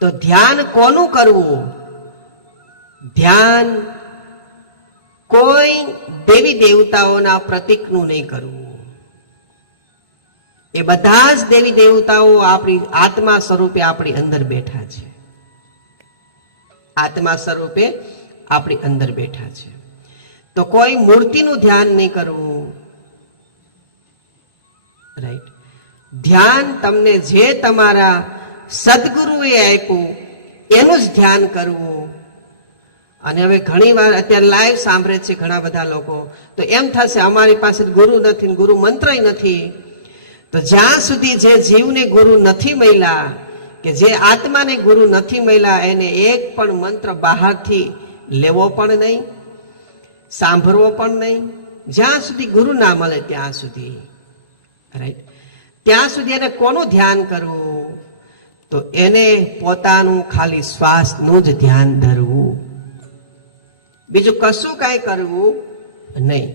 તો ધ્યાન કોનું કરવું? ધ્યાન કોઈ દેવી દેવતાઓના પ્રતીકનું નહીં કરવું. એ બધા જ દેવી દેવતાઓ આપણી આત્મા સ્વરૂપે આપણી અંદર બેઠા છે. આત્મા સ્વરૂપે આપણી અંદર બેઠા છે. તો કોઈ મૂર્તિનું ધ્યાન નહીં કરવું. રાઈટ. ધ્યાન તમને જે તમારા સદગુરુએ આપ્યું એનું જ ધ્યાન કરવું. અને હવે ઘણી વાર અત્યારે લાઈવ સાંભળે છે ઘણા બધા લોકો, તો એમ થશે અમારી પાસે ગુરુ નથી, ગુરુ મંત્ર નથી. તો જ્યાં સુધી જે જીવને ગુરુ નથી મળ્યા, કે જે આત્માને ગુરુ નથી મળ્યા, એને એક પણ મંત્ર બહારથી લેવો પણ નહીં, સાંભળવો પણ નહીં. જ્યાં સુધી ગુરુ ના મળે ત્યાં સુધી, રાઈટ, ત્યાં સુધી એને કોનું ધ્યાન કરવું? તો એને પોતાનું ખાલી શ્વાસનું જ ધ્યાન ધરવું, બીજું કશું કાંઈ કરવું નહીં.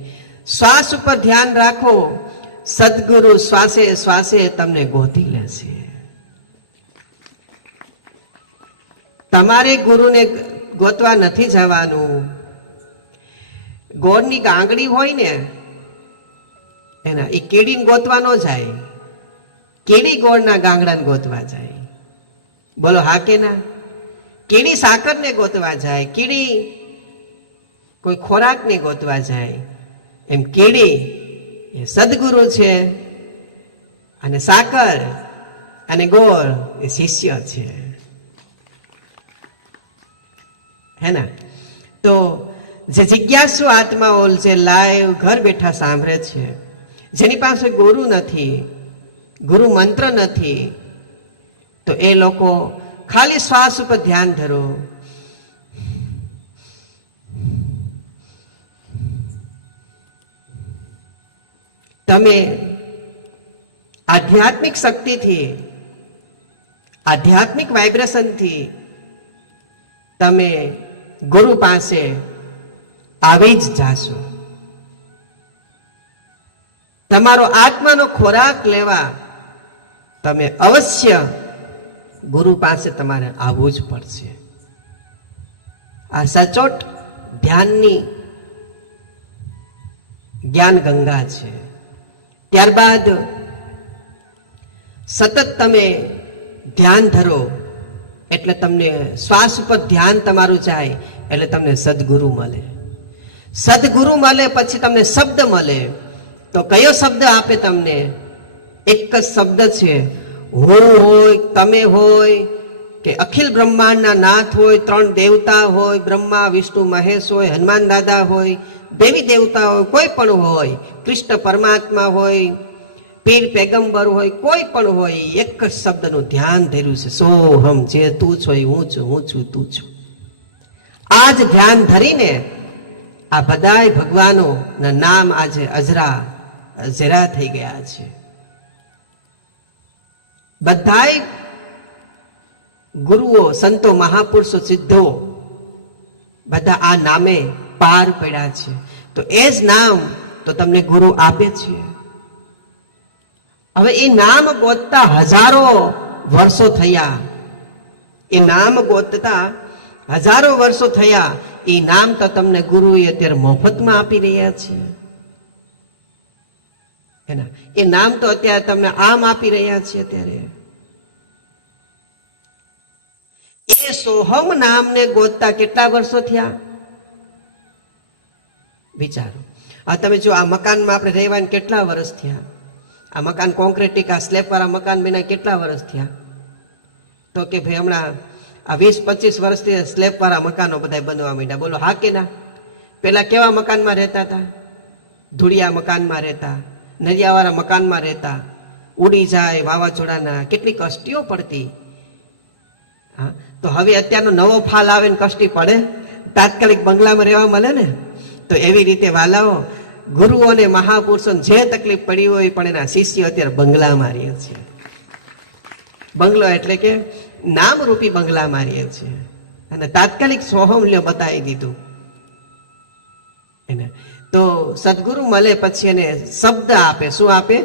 શ્વાસ ઉપર ધ્યાન રાખો. સદગુરુ શ્વાસે શ્વાસે તમને ગોતી લેશે. તમારે ગુરુને ગોતવા નથી જવાનું. ગોળની ગાંગડી હોય ને એના, એ કીડીને ગોતવા ન જાય. કીડી ગોળના ગાંગડાને ગોતવા જાય. બોલો હા કે ના? કીડી સાકરને ગોતવા જાય, કીડી કોઈ ખોરાકને ગોતવા જાય. એમ કીડી એ સદગુરુ છે, અને સાકર અને ગોળ એ શિષ્ય છે. હે ના? તો જે જિજ્ઞાસુ આત્માઓ જે લાઈવ ઘર બેઠા સાંભળે છે, જેની પાસે ગુરુ નથી, ગુરુ મંત્ર નથી, તો એ લોકો ખાલી શ્વાસ ઉપર ધ્યાન ધરો. તમે આધ્યાત્મિક શક્તિથી, આધ્યાત્મિક વાઇબ્રેશનથી તમે ગુરુ પાસે આવી જ જાશો. તમારો આત્માનો ખોરાક લેવા તમે અવશ્ય ગુરુ પાસે તમારે આવવું જ પડશે. આ સચોટ ધ્યાનની જ્ઞાન ગંગા છે. ત્યારબાદ સતત તમે ધ્યાન ધરો એટલે તમને શ્વાસ ઉપર ધ્યાન તમારું જાય એટલે તમને સદગુરુ મળે. સદગુરુ મળે પછી તમને શબ્દ મળે. તો કયો શબ્દ આપે તમને? એક જ શબ્દ છે, હું હોય, તમે હોય, કે અખિલ બ્રહ્માંડના નાથ હોય, ત્રણ દેવતા હોય, બ્રહ્મા વિષ્ણુ મહેશ હોય, હનુમાન દાદા હોય, દેવી દેવતા હોય, કોઈ પણ હોય, કૃષ્ણ પરમાત્મા હોય, પીર પેગંબર હોય, કોઈ પણ હોય, એક જ શબ્દનું ધ્યાન ધર્યું છે, સોહમ, જે તું છો એ હું છું, હું છું તું છું. આ જ ધ્યાન ધરીને આ બધાય ભગવાનો ના નામ આજે અજરા અજરા થઈ ગયા છે. બધાય ગુરુઓ, સંતો, મહાપુરુષો, સિદ્ધો બધા આ નામે પાર પડ્યા છે. તો એ જ નામ તો તમને ગુરુ આપે છે. હવે એ નામ ગોતતા હજારો વર્ષો થયા. એ નામ ગોતતા હજારો વર્ષો થયા. એ નામ તો તમને ગુરુએ અત્યારે મફતમાં આપી રહ્યા છે. એ નામ તો અત્યારે તમને આમ આપી રહ્યા છે. અત્યારે એ સોહમ નામને ગોતતા કેટલા વર્ષો થયા વિચારો. આ તમે જો આ મકાનમાં આપણે રહેવાને કેટલા વર્ષ થયા? આ મકાન કોન્ક્રીટ આ સ્લેબ વાળા મકાન બન્યા કેટલા વર્ષ થયા? તો કે ભાઈ હમણાં આ 20-25 વર્ષથી સ્લેબ વાળા મકાનો બધા બનવા માંડ્યા. બોલો હા કે ના? પેલા કેવા મકાનમાં રહેતા હતા? ધૂળિયા મકાનમાં રહેતા, નરિયાવાળા મકાનમાં રહેતા, ઉડી જાય વાવાઝોડાના, કેટલી કષ્ટીઓ પડતી. હા, તો હવે અત્યારનો નવો ફાલ આવે ને કષ્ટી પડે? તાત્કાલિક બંગલામાં રહેવા મળે ને? તો એવી રીતે વાલાઓ, ગુરુઓને મહાપુરુષોને જે તકલીફ પડી હોય પણ એના શિષ્યો અત્યારે બંગલામાં રહે છે. બંગલો એટલે કે નામરૂપી બંગલામાં રહે છે. અને તાત્કાલિક સોહમ લ્યો બતાવી દીધું એને. તો સદગુરુ મળે પછી એને શબ્દ આપે. શું આપે?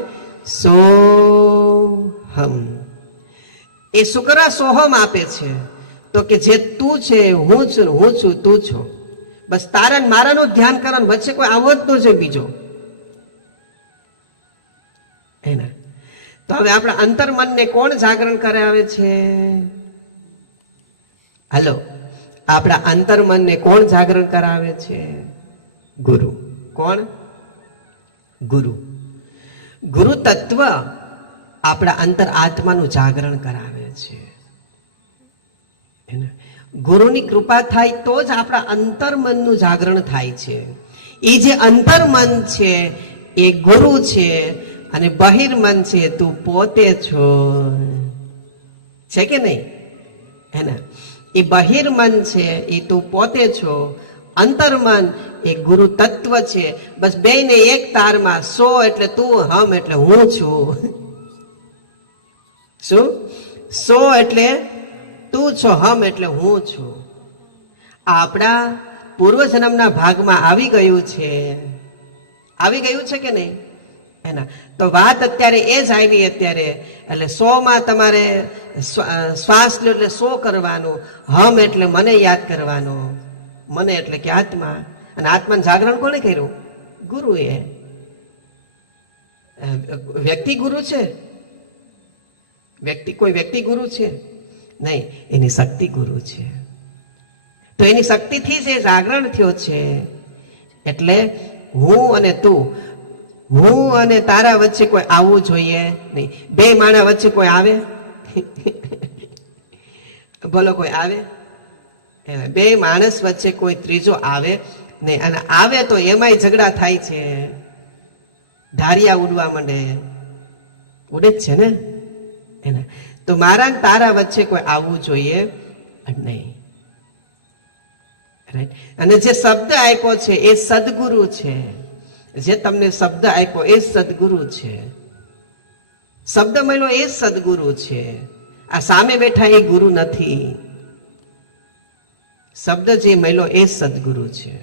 સોહમ. એ શુક્ર સોહમ આપે છે, તો કે જે તું છે હું છું, હું છું તું છો. બસ તારા ને મારાનું ધ્યાન કરવાનું, વચ્ચે કોઈ આવો જ ન છે બીજો. એના તો હવે આપણા અંતર્મનને કોણ જાગરણ કરાવે છે? હાલો, આપણા અંતર્મનને કોણ જાગરણ કરાવે છે? ગુરુ. કોણ? ગુરુ. ગુરુ તત્વ આપણા અંતર આત્માનું જાગરણ કરાવે છે. ગુરુની કૃપા થાય તો જ આપણા અંતર્મનનું જાગરણ થાય છે. એ જે અંતર્મન છે એ ગુરુ છે, અને બહિર્મન છે તું પોતે છો. છે કે નહીં? હે ને? એ બહિર્મન છે એ તું પોતે છો, અંતર્મન એ ગુરુ તત્વ છે. બસ બેયને એક તારમાં, સો એટલે તું, હમ એટલે હું છું. શું? સો એટલે તું છો, હમ એટલે હું છું. આપણા પૂર્વજન્મના ભાગમાં આવી ગયું છે. આવી ગયું છે કે નહીં? એના તો વાત અત્યારે એ જ આવી અત્યારે. એટલે 100 માં તમારે શ્વાસ લો એટલે 100 કરવાનું, હમ એટલે મને યાદ કરવાનું. મને એટલે કે આત્મા. અને આત્માનું જાગરણ કોને કર્યું? ગુરુએ. વ્યક્તિ ગુરુ છે? કોઈ વ્યક્તિ ગુરુ છે? નહીં, એની શક્તિ ગુરુ છે. તો એની શક્તિથી જે જાગરણ થયો છે. એટલે હું અને તું, હું અને તારા વચ્ચે કોઈ આવવું જોઈએ નહીં. બે માણા વચ્ચે કોઈ આવે? બોલો, કોઈ આવે? બે માણસ વચ્ચે કોઈ ત્રીજો આવે નહીં. અને આવે તો એમાંય ઝઘડા થાય છે, ધારિયા ઉડવા માંડે. ઉડે જ છે ને? એના તો મારા ને તારા વચ્ચે કોઈ આવવું જોઈએ નહીં. રાઈટ? અને જે શબ્દ આપ્યો છે એ સદગુરુ છે. જે તમને શબ્દ આપ્યો એ સદગુરુ છે. શબ્દ મળ્યો એ સદગુરુ છે. આ સામે બેઠા એ ગુરુ નથી. શબ્દ જે મળ્યો એ સદગુરુ છે.